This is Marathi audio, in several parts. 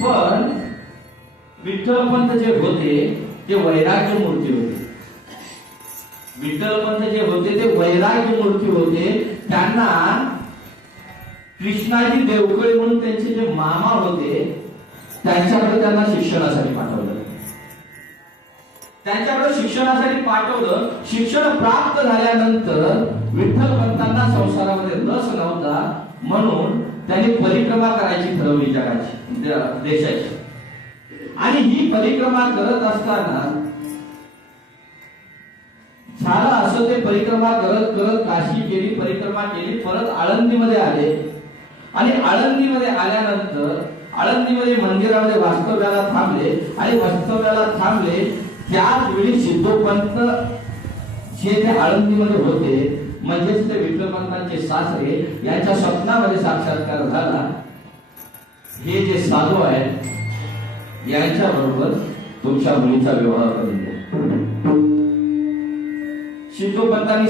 पण विठ्ठलपंत जे होते ते वैराग्य मूर्ती होते. विठ्ठलपंत जे होते ते वैराग्य मूर्ती होते. त्यांना कृष्णाजी देवकळे म्हणून त्यांचे जे मामा होते त्यांच्याकडे त्यांना शिक्षणासाठी पाठवलं. त्यांच्याकडे शिक्षणासाठी पाठवलं. शिक्षण प्राप्त झाल्यानंतर विठ्ठल पंतांना संसारामध्ये रस नव्हता. म्हणून त्यांनी परिक्रमा करायची ठरवली जगाची देशाची. आणि ही परिक्रमा करत असताना झालं असं ते परिक्रमा करत करत काशी केली परिक्रमा केली परत आळंदीमध्ये आले. आणि आळंदीमध्ये आल्यानंतर आळंदीमध्ये मंदिरामध्ये वास्तव्याला थांबले. आणि वास्तव्याला थांबले त्याच वेळी सिद्धोपंत जे ते आळंदीमध्ये होते म्हणजेच ते विठ्ठलपंतांचे सासरे यांच्या स्वप्नामध्ये साक्षात्कार झाला. हे जे साधू आहेत यांच्या बरोबर तुमच्या मुलीचा विवाह करून द्या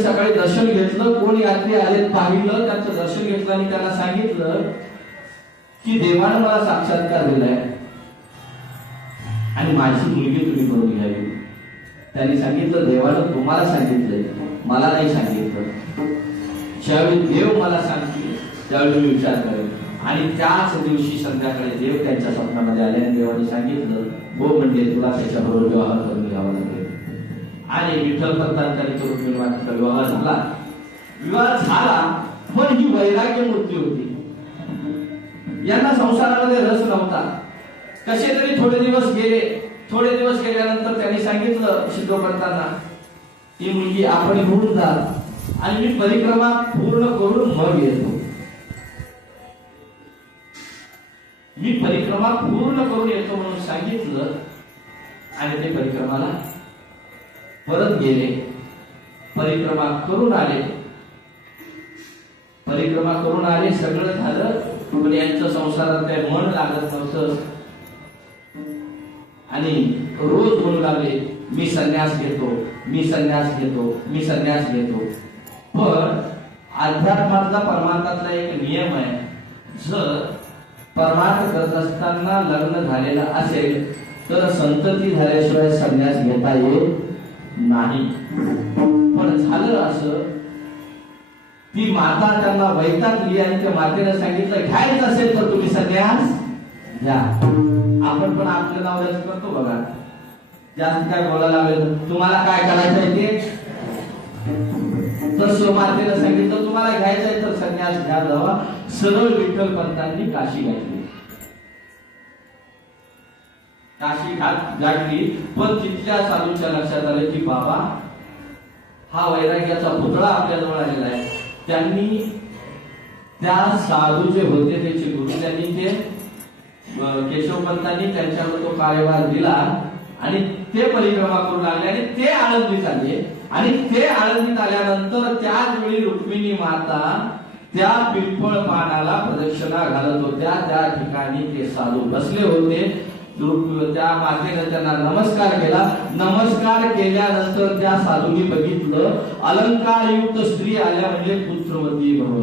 सकाळी दर्शन घेतलं कोण यात्री आले पाहिलं त्यांचं दर्शन घेतलं आणि त्यांना सांगितलं की देवानं मला साक्षात्कार दिलाय. आणि माझी मुलगी तुम्ही करून घ्यावी. त्यांनी सांगितलं देवानं तुम्हाला सांगितलंय मला नाही सांगितलं. ज्यावेळी देव मला सांगतील त्यावेळी मी विचार करेन. आणि त्याच दिवशी संध्याकाळी देव त्यांच्या स्वप्नामध्ये आले आणि देवाने सांगितलं हो म्हणजे तुला त्याच्याबरोबर विवाह करून घ्यावा लागेल. आणि विठ्ठल पंतांनी करून विवाहाचा विवाह झाला. विवाह झाला पण ही वैराग्य मूर्ती होती. यांना संसारामध्ये रस नव्हता. कसे तरी थोडे दिवस गेले. थोडे दिवस गेल्यानंतर त्यांनी सांगितलं सिद्धोपंतांना ती मुलगी आपण घेऊन जा आणि मी परिक्रमा पूर्ण करून मग येतो. मी परिक्रमा पूर्ण करून येतो म्हणून सांगितलं आणि ते परिक्रमाला परत गेले. परिक्रमा करून आले. परिक्रमा करून आले सगळं झालं. पण यांचं संसारात काही मन लागत नव्हतं. आणि रोज म्हणू लागले मी संन्यास घेतो मी संन्यास घेतो मी संन्यास घेतो. पण अध्यात्मातला परमार्थातला एक नियम आहे. जर परमार्थ करत असताना लग्न झालेलं असेल तर संतती झाल्याशिवाय संन्यास घेता येत नाही. पण झालं असं ती माता त्यांना वैतागली आणि त्या मातेने सांगितलं घ्यायचं असेल तर तुम्ही संन्यास घ्या. आपण पण आपलं नाव जास्त करतो बघा. जास्त काय बोलायला लागेल तुम्हाला काय करायचं आहे ते? तर मातेने सांगितलं तुम्हाला घ्यायचं आहे तर संन्यास घ्या जावा. सरळ विठ्ठल पंतांनी काशी घातली. काशी घात गाठली. पण तिथल्या साधूच्या लक्षात आलं की बाबा हा वैराग्याचा पुतळा आपल्याजवळ आलेला आहे. त्यांनी त्या साधू जे होते त्याचे गुरु त्यांनी ते केशवपंतांनी त्यांच्यावर तो कार्यभार दिला आणि ते परिक्रमा करून लागले आणि ते आळंदीत झाले आणि ते आळंदीत आल्यानंतर त्याच वेळी रुक्मिणी माता त्या पिंपळ पानाला प्रदक्षिणा घालत होत्या. त्या ठिकाणी ते साधू बसले होते. त्या मातेनं त्यांना नमस्कार केला. नमस्कार केल्यानंतर त्या साधूंनी बघितलं अलंकारयुक्त स्त्री आल्या म्हणजे पुत्रवती भव.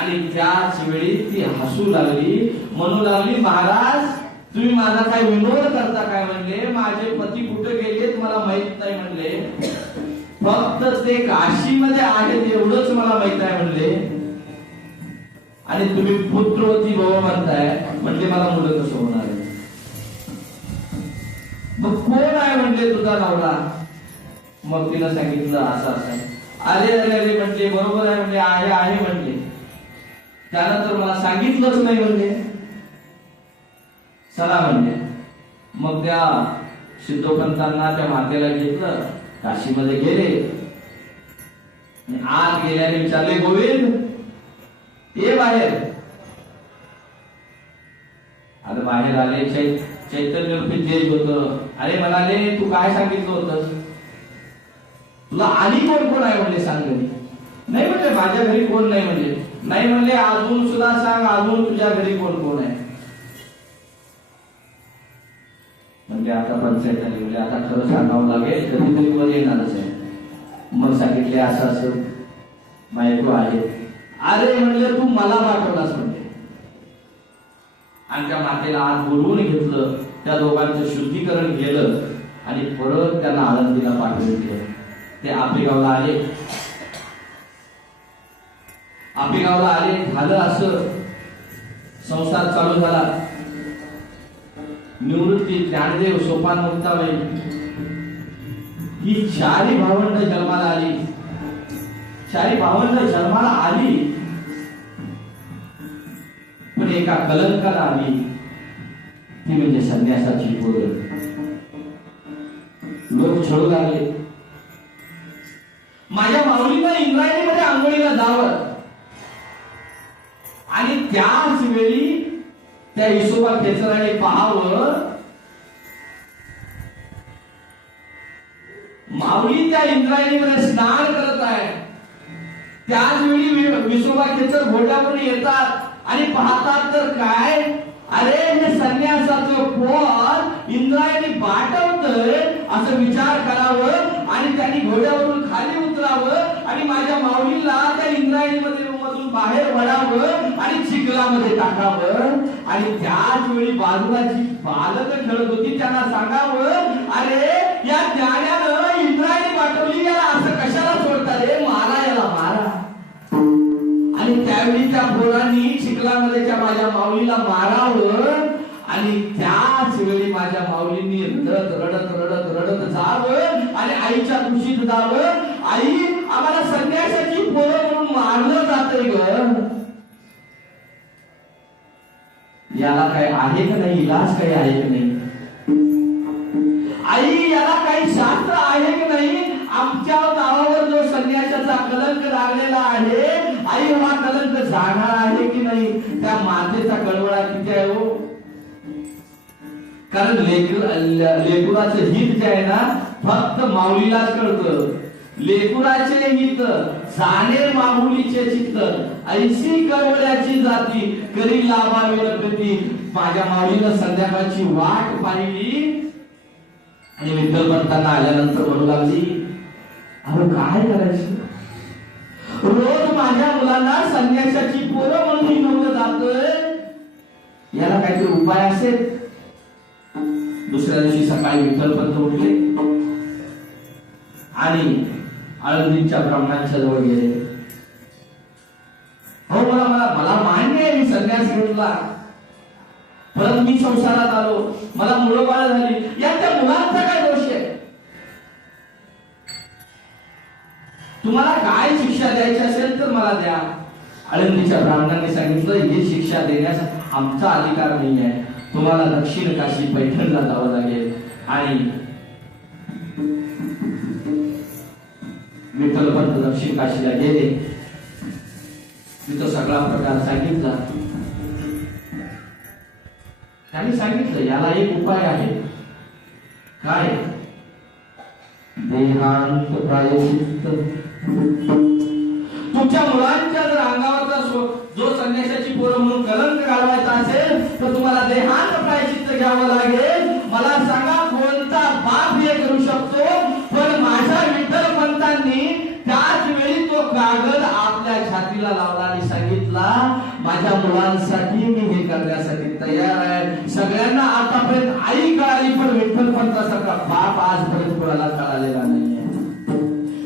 आणि त्याच वेळी ती हसू लागली. म्हणू लागली महाराज तुम्ही माझा काय विनोद करता काय म्हणले? माझे पती कुठे गेलेत मला माहीत नाही म्हणले. फक्त ते काशीमध्ये आहेत एवढंच मला माहीत आहे म्हणले. आणि तुम्ही पुत्रवती भव म्हणताय. म्हणजे मला मुलं कसं होणार आहे? मग कोण आहे म्हणले तुझा नवरा? मग तिनं सांगितलं असं असं अरे अरे अरे म्हणले बरोबर आहे म्हणले आहे आहे म्हणले. त्यानंतर मला सांगितलंच नाही म्हणले. चला म्हणजे. मग त्या सिद्धोपंतांना त्या मातेला घेतलं काशीमध्ये गेले. आणि आत गेल्याने विचारले गोविंद ये बाहेर. आता बाहेर आले चैतन्य रूपी तेज होत. अरे म्हणाले तू काय सांगितलं होतंस? तुला आणि कोण कोण आहे म्हणले सांग नाही म्हणले माझ्या घरी कोण नाही म्हणजे नाही म्हणले अजून सुद्धा सांग अजून तुझ्या घरी कोण कोण आता पंचायत आली म्हणजे आता खरं सांगावं लागेल कधीतरी वर येणारच आहे. मग सांगितले असं असं. मायको आहे. अरे म्हणले तू मला पाठवलास म्हणले आणि त्या मातेला आत बोलवून घेतलं त्या दोघांचं शुद्धीकरण केलं आणि परत त्यांना आळंदीला पाठवून दिलं. ते आपेगावला आले. आपेगावला आले झालं असं. संसार चालू झाला. निवृत्ती ज्ञानदेव सोपान मुक्ताबाई ही चारी भावंड जन्माला आली. चारी भावंड जन्माला आली. पण एका कलंकाला आली. ती म्हणजे संन्यासाची पोर. लोक छळू लागले. माझ्या माऊलीला इंद्रायणीमध्ये आंघोळीला जावं. आणि त्याच वेळी त्या हिशोबा खेचराने पाहावं. माऊली त्या इंद्रायणीमध्ये स्नान करत आहे. त्याच वेळी विसोबा खेचर घोड्यावरून येतात आणि पाहतात तर काय? अरे हे संन्यासाचं पोर इंद्रायणी पाठवतोय असं विचार करावं आणि त्यांनी घोड्यावरून खाली उतरावं आणि माझ्या माऊलीला त्या इंद्रायणीमध्ये बाहेर वडावं आणि चिखलामध्ये टाकावं. आणि त्याच वेळी बाजूला जी बालक खेळत होती त्यांना सांगावं अरे या ज्ञानानं इंद्राने पाठवली याला असं कशाला सोडता रे? मारा याला मारा. आणि त्यावेळी त्या पोरांनी चिखलामध्ये त्या माझ्या माऊलीला मारावं आणि त्याच वेळी माझ्या माऊलींनी रडत रडत रडत रडत जावं आणि आईच्या कुशीत जावं. आई आम्हाला संन्यासाची पोरं मानलं जातंय ग. याला काय आहे का नाही? इलाज काही आहे का नाही? आई याला काही शास्त्र आहे की नाही? आमच्या नावावर जो संन्यासाचा कलंक लागलेला आहे आई हा कलंक जाणार आहे की नाही? त्या मातेचा कळवळा किती आहे हो? कारण लेकर लेकुराचं हित जे आहे ना फक्त माऊलीलाच कळतं. लेकुराचे हित जाणे माहुलीचे चित्त ऐशी कळवल्याची जाती करी लाभावे प्रती माझ्या माऊलीनं संध्याकाळची वाट पाहिली आणि विठ्ठल भक्तांना आल्यानंतर म्हणू लागली अहो काय करायचं? रोज माझ्या मुलांना संन्यासाची पोरं म्हणून घेऊन जातोय. याला काहीतरी उपाय असेल? दुसऱ्या दिवशी सकाळी विठ्ठल पंत उठले. आणि आळंदीच्या ब्राह्मणांच्या जवळ गेले. हो मला मला मला मान्य आहे मी संन्यास घेतला परत मी संसारात आलो. मला मुलं बाळ झाली. या त्या मुलांचा काय दोष आहे? तुम्हाला काय शिक्षा द्यायची असेल तर मला द्या. आळंदीच्या ब्राह्मणांनी सांगितलं ही शिक्षा देण्यास आमचा अधिकार नाही आहे. तुम्हाला दक्षिण काशी पैठणला जावं लागेल. आणि विठ्ठल पंत दक्षिण काशीला गेले. तिथं सगळा प्रकार सांगितला. त्यांनी सांगितलं याला एक उपाय आहे. काय? देहांत प्रायोजित तुमच्या मुलांच्या जर अंगावरचा जो संन्यासाची पोरं म्हणून कलंक घालवायचा असेल तर तुम्हाला देहांत प्रायश्चित्त घ्यावं लागेल. मला सांग माझ्या मुलांसाठी मी हे करण्यासाठी तयार आहे. सगळ्यांना आतापर्यंत आई कळाली पण विठ्ठल पंतासारखा बाप आजपर्यंत कुणाला कळालेला नाहीये.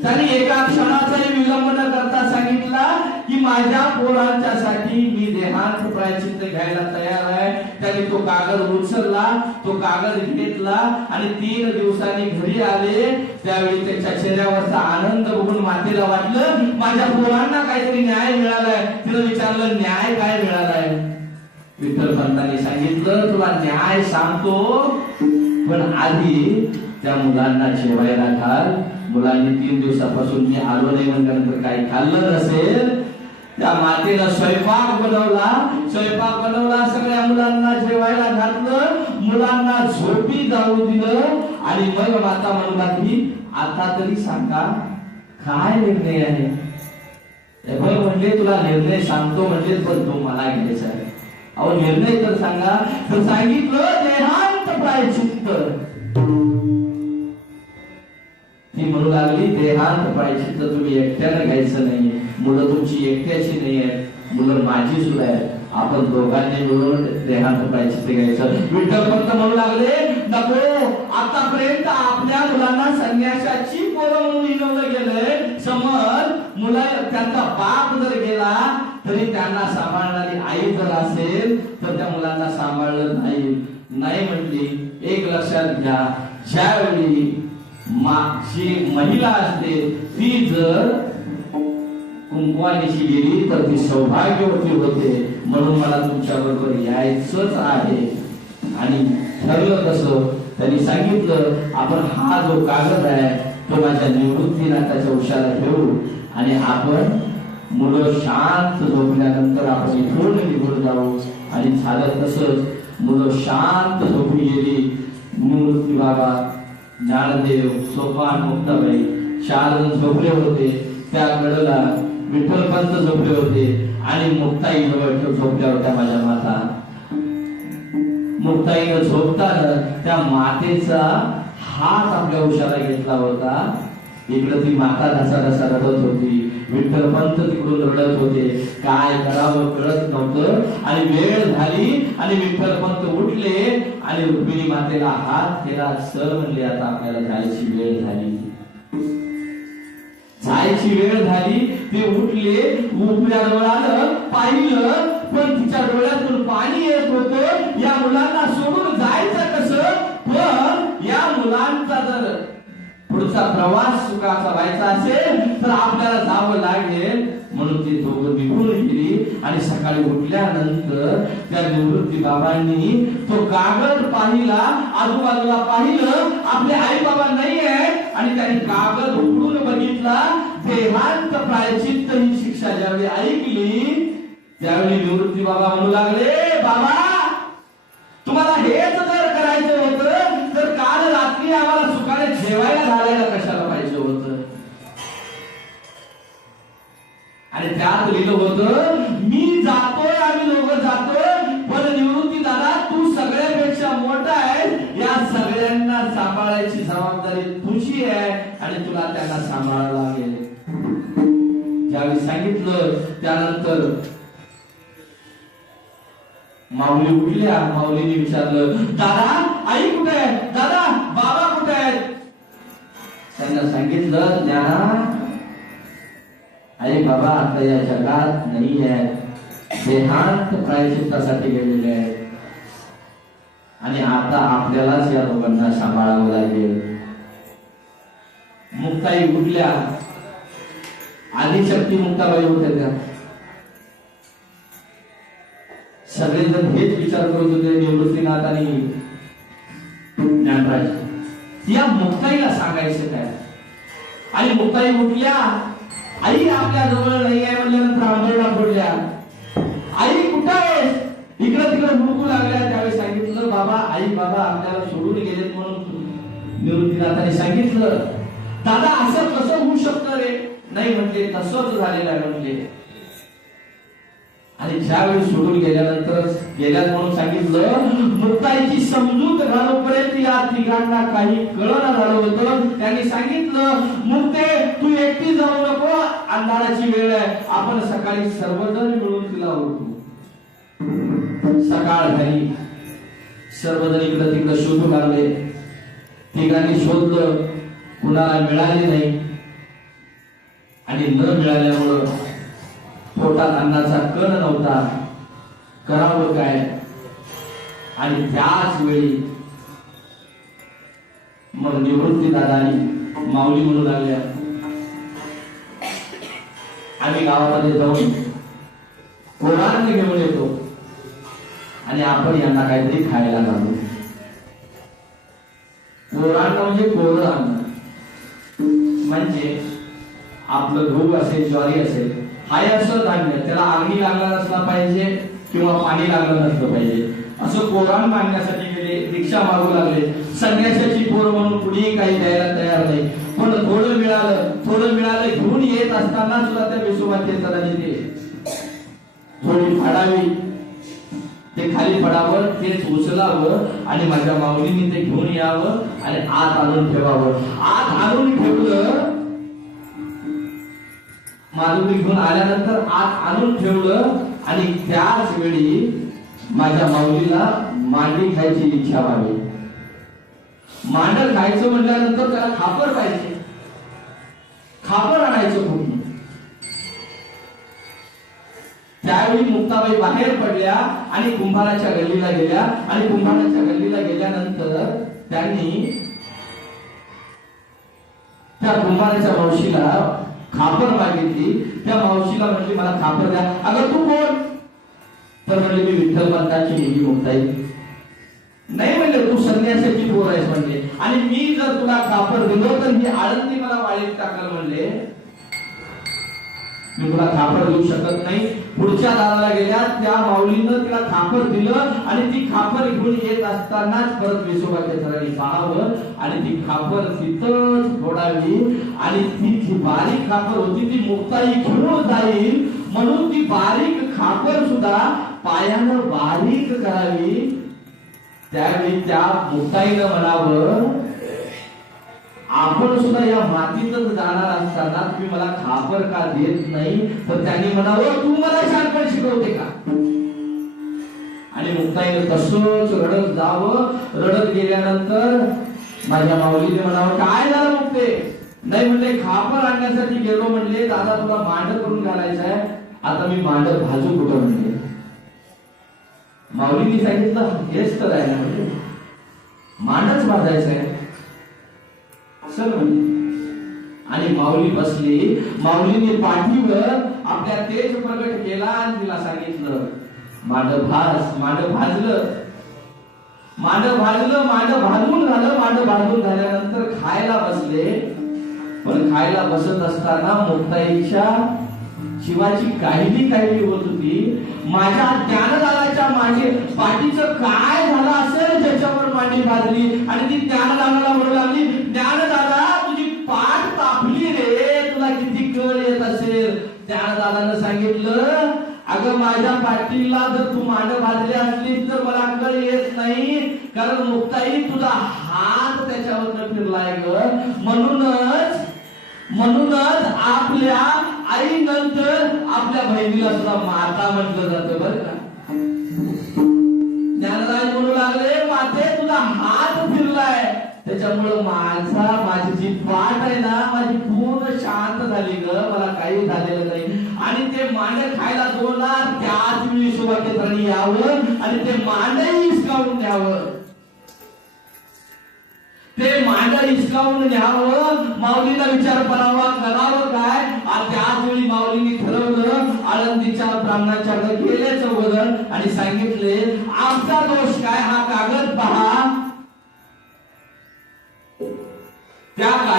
त्यांनी एका क्षणाचाही विलंब न करता सांगितला की माझ्या पोरांच्या साठी देहांत प्रायचित्त घ्यायला तयार आहे. त्याने तो कागद उचलला तो कागद घेतला आणि तीन दिवसांनी घरी आले. त्यावेळी त्यांच्या चेहऱ्यावरचा आनंद बघून मातेला वाटलं माझ्या पोरांना काहीतरी न्याय मिळालाय. तिनं विचारलं न्याय काय मिळालाय? विठ्ठल पंतांनी सांगितलं तुला न्याय सांगतो पण आधी त्या मुलांना जेवायला घाल. मुलांनी तीन दिवसापासून मी आलो नाही म्हणल्यानंतर काही खाल्लं नसेल त्या मातेनं स्वयंपाक बनवला. स्वयंपाक बनवला सगळ्या मुलांना जेवायला घातलं. मुलांना झोपी जाऊ दिलं. आणि मग माता म्हणू लागली आता तरी सांगा काय निर्णय आहे? म्हणजे तुला निर्णय सांगतो म्हणजे पण तो मला घ्यायचा आहे. अहो निर्णय तर सांगा. तर सांगितलं देहांत प्रायचित्त ती म्हणू लागली देहांत प्रायचित्त तुम्ही एकट्यानं घ्यायचं नाही. मुलं तुमची एकट्याची नाही आहेत मुलं माझी सुद्धा आहेत. आपण दोघांनी मिळून देहांत प्रायचित्त घ्यायचं विठ्ठल पंत म्हणू लागले नको आतापर्यंत आपल्या मुलांना संन्यासाची पोरं म्हणून हिनवलं गेलंय. समज मुला त्यांचा बाप जर गेला तरी त्यांना सांभाळणारी आई जर असेल तर त्या मुलांना सांभाळलं नाही. नाही म्हटली एक लक्षात घ्या ज्यावेळी माझी महिला असते ती जर कुंकवानीशी गेली तर ती सौभाग्यवती होते. म्हणून मला तुमच्या बरोबर यायचंच आहे. आणि ठरलं कसं त्यांनी सांगितलं आपण हा जो कागद आहे तो माझ्या निवृत्तीनाथाच्या उशाला ठेवू. आणि आपण मुलं शांत झोपल्यानंतर आपण इथून निघून जाऊ. आणि झालं तसंच मुलं शांत झोपी गेली. निवृत्ती बाबा ज्ञानदेव सोपान मुक्ताबाई शारद झोपले होते. त्या कडला विठ्ठल पंत झोपले होते आणि मुक्ताई जवळ झोपल्या होत्या माझ्या माता. मुक्ताईनं झोपताना त्या मातेचा हात आपल्या उशाला घेतला होता. इकडं ती माता ढसा ढसा रडत होती. विठ्ठल पंत तिकडून रडत होते. काय करावं कळत नव्हतं. आणि वेळ झाली आणि विठ्ठल पंत उठले आणि रुक्मिणी मातेला हात केला. सर म्हणले आता आपल्याला जायची वेळ झाली. जायची वेळ झाली ते उठले उपऱ्याजवळ आलं पाहिलं पण तिच्या डोळ्यातून पाणी येत होतं. या मुलांना सोडून जायचं कसं? पण या मुलांचा जर पुढचा प्रवास सुखाचा व्हायचा असेल तर आपल्याला जावं लागेल. म्हणून ती दोघं निघून गेली आणि सकाळी उठल्यानंतर त्या निवृत्ती बाबांनी तो कागद पाहिला आजूबाजूला पाहिलं. आपले आई बाबा नाही आहे आणि काही कागद उघडून बघितला देहांत प्रायचित्त ही शिक्षा ज्यावेळी ऐकली त्यावेळी निवृत्ती बाबा म्हणू लागले बाबा तुम्हाला हेच जर करायचं होतं तर काल रात्री आम्हाला सुखाने जेवायला घालायला कशाला पाहिजे होत? आणि त्यात लिहिलं होत सांगितलं त्यानंतर माऊली उठल्या माऊलीने विचारलं दादा आई कुठे आहे? दादा बाबा कुठे आहेत? त्यांना सांगितलं ज्ञाना आई बाबा आता या जगात नाही आहे देहांत प्रायचित्तासाठी गेलेले आहेत. आणि आता आपल्यालाच या लोकांना सांभाळावं लागेल. मुक्ताई उठल्या आदिशक्ती मुक्ताबाई होत्या त्या सगळेजण हेच विचार करत होते निवृत्तीनाथ आणि ज्ञानराज. या मुक्ताईला सांगायचं काय? आणि मुक्ताई उठल्या आई आपल्या जवळ नाही आहे म्हणल्यानंतर आंबळला पडल्या आई कुठं आहे? इकडं तिकडं हुडकू लागल्या. त्यावेळी सांगितलं बाबा आई बाबा आपल्याला सोडून गेलेत म्हणून. निवृत्तीनाथाने सांगितलं दादा असं कसं होऊ शकतं रे? नाही म्हणते तसंच झालेलं आहे म्हणजे. आणि ज्यावेळी सोडून गेल्यानंतर गेल्यात म्हणून सांगितलं मुक्ताईची समजूत घालूपर्यंत या तिघांना काही कळना झालं होतं. त्यांनी सांगितलं मुक्ते तू एकटी जाऊ नको अंधाराची वेळ आहे. आपण सकाळी सर्वजण मिळून तिला ओळखू सकाळ झाली. सर्वजण इकडं तिकडं शोधू लागले तिघांनी शोधलं कुणाला मिळाले नाही. आणि न मिळाल्यामुळं पोटात अन्नाचा कण नव्हता. करावं काय? आणि त्याच वेळी मग निवृत्ती दादानी माऊली म्हणू लागल्या. आम्ही गावामध्ये जाऊन कोणाने घेऊन येतो. आणि आपण यांना काहीतरी खायला घालू. कोरांना म्हणजे कोरं अन्न म्हणजे आपलं गहू असेल ज्वारी असेल हा असं धान्य त्याला अग्नी लागला नसला पाहिजे किंवा पाणी लागलं नसलं पाहिजे. असं कोराण मांडण्यासाठी गेले रिक्षा मागू लागले. संन्यासाची पोर म्हणून कुणीही काही द्यायला तयार नाही. पण थोडं मिळालं थोडं मिळालं घेऊन येत असताना सुद्धा त्या विसोबाची येताना थोडी फाडावी. ते खाली पडावं तेच उचलावं आणि माझ्या माऊलीने ते घेऊन यावं आणि आत आणून ठेवावं. आत आणून ठेवलं माधुरी घेऊन आल्यानंतर आत आणून ठेवलं आणि त्याच वेळी माझ्या माऊलीला मांडी खायची इच्छा व्हावी मांड खायचं म्हटल्यानंतर त्याला खापर पाहिजे. खापर आणायचं खूप. त्यावेळी मुक्ताबाई बाहेर पडल्या आणि कुंभाराच्या गल्लीला गेल्या. आणि कुंभाराच्या गल्लीला गेल्यानंतर त्यांनी त्या कुंभाराच्या मावशीला खापर मागितली. त्या मावशीला म्हटली मला खापर द्या. अगं तू कोण? तर म्हणले मी विठ्ठल पंताची मुलगी मुक्ताई नाही म्हणले तू संन्यासाची पोर आहेस म्हणले. आणि मी जर तुला खापर दिलो तर ही आळंदी मला वाळीत टाकल म्हणले. मी तुला खापर देऊ शकत नाही. पुढच्या दाराला गेल्या त्या माऊलीनं तिला खापर दिलं आणि ती खापर घेऊन येत असतानाच परत विसोबाच्या सरांनी पाहावं आणि ती खापर तिथंच फोडावी आणि ती जी बारीक खापर होती ती मुक्ताई घेऊन जाईल. म्हणून ती बारीक खापर सुद्धा पायानं बारीक करावी. त्यावेळी त्या मुक्ताईनं म्हणावं आपण सुद्धा या मातीतच जाणार असताना तुम्ही मला खापर का देत नाही? तर त्यांनी म्हणावं तू मला शानपण शिकवते का? आणि मुक्ताईने तसंच रडत जावं. रडत गेल्यानंतर माझ्या माऊलीने म्हणावं काय झालं मुक्ते? नाही म्हणले खापर आणण्यासाठी गेलो म्हणले. दादा तुला मांड करून घालायचं आहे. आता मी मांड भाजू कुठं म्हणले? माऊलीने सांगितलं हेच तर आहे ना म्हणजे. मांडच भाजायचं आहे. चल म्हणजे आणि माऊली बसली. माऊलीने पाठीवर आपल्या तेज प्रगट केला आणि तिला सांगितलं मांड भास मांड भाजलं. मांड भाजलं मांड भाजून झालं मांड भाजून झाल्यानंतर खायला बसले. पण खायला बसत असताना मुक्ताईच्या शिवाची काहीली काहीली होत होती. माझ्या ज्ञानदानाच्या मागे पाठीचं काय झालं असेल? त्याच्यावर मांडी भाजली आणि ती ज्ञानदानाला म्हणू लागली. ज्ञानदान दादानं सांगितलं अगं माझ्या पाठीला जर तू मान भाजली असली तर मला कळ येत नाही कारण मुक्ताई तुझा हात त्याच्यावर फिरलाय ग. म्हणूनच म्हणूनच आपल्या आई नंतर आपल्या बहिणीला सुद्धा माता म्हटलं जातं बरं का. ज्ञानराज म्हणू लागले माते तुझा हात फिरलाय. त्याच्यामुळं माझा माझी जी पाठ आहे ना माझी पूर्ण शांत झाली ग. मला काही झालेलं नाही. आणि ते मांड खायला दोनणार त्याच वेळी शुभक्षेत्राने यावं आणि ते मांडही हिसकावून द्यावं ते मांड हिसकावून न्यावं. माऊलीला विचार करावा करावं काय? त्याच वेळी माऊलीने ठरवलं आळंदीच्या ब्राह्मणाच्या गेले चौघजण आणि सांगितले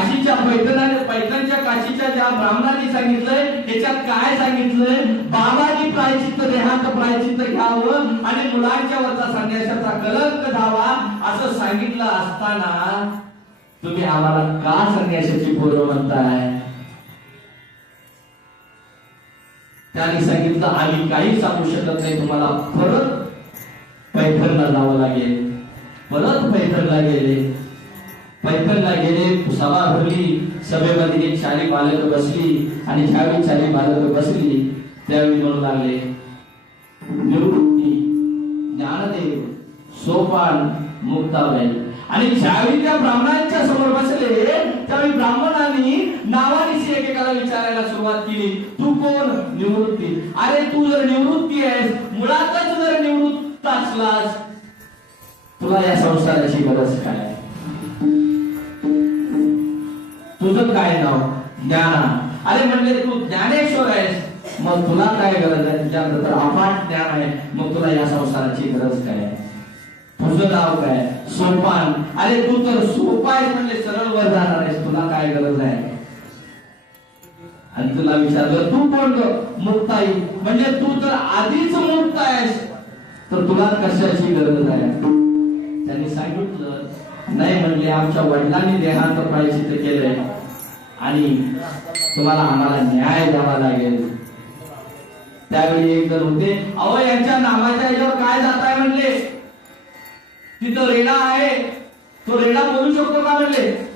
काशीच्या पैठणाने पैठणच्या काशीच्या ज्या ब्राह्मणांनी सांगितलंय त्याच्यात काय सांगितलंय? बाबांनी प्रायचित्त देहात प्रायचित्त घ्यावं आणि मुलांच्या वरचा संन्यासाचा कलंक धावा असं सांगितलं असताना तुम्ही आम्हाला का संन्यासाची पोरं म्हणताय? त्यांनी सांगितलं आम्ही काही सांगू शकत नाही तुम्हाला परत पैठणला जावं लागेल. परत पैठणला गेले. पैठणला गेले सभा भरली सभेमध्ये एक चारी बसली आणि ज्यावेळी शाली पालक बसली त्यावेळी म्हणू लागले निवृत्ती ज्ञानदेव सोपान मुक्ताबाई. आणि ज्यावेळी त्या ब्राह्मणांच्या समोर बसले त्यावेळी ब्राह्मणांनी नावानिशी एकेकाला विचारायला सुरुवात केली तू कोण? निवृत्ती. अरे तू जर निवृत्ती आहेस मुळातच जर निवृत्त असलास तुला या संसाराची गरज काय? तुझं काय नाव? ज्ञाना. अरे म्हणले तू ज्ञानेश्वर आहेस. मग तुला काय गरज आहे तुझ्याकडे तर अफाट ज्ञान आहे. मग तुला या संसाराची गरज काय आहे? तुझं नाव काय सोपान. अरे तू तर सोपा आहेस म्हणजे सरळ वर जाणार आहेस. तुला काय गरज आहे? आणि तुला विचारलं तू कोण मुक्ताई. म्हणजे तू तर आधीच मुक्त आहेस. तर तुला कशाची गरज आहे? त्यांनी सांगितलं नाही म्हणले आमच्या वडिलांनी देहांत प्रायचित केलंय. आणि तुम्हाला आम्हाला न्याय द्यावा लागेल. त्यावेळी एक जण होते अहो यांच्या नावाच्या याच्यावर काय जात आहे म्हणले तिथं रेडा आहे. तो रेडा बोलू शकतो का? म्हणले.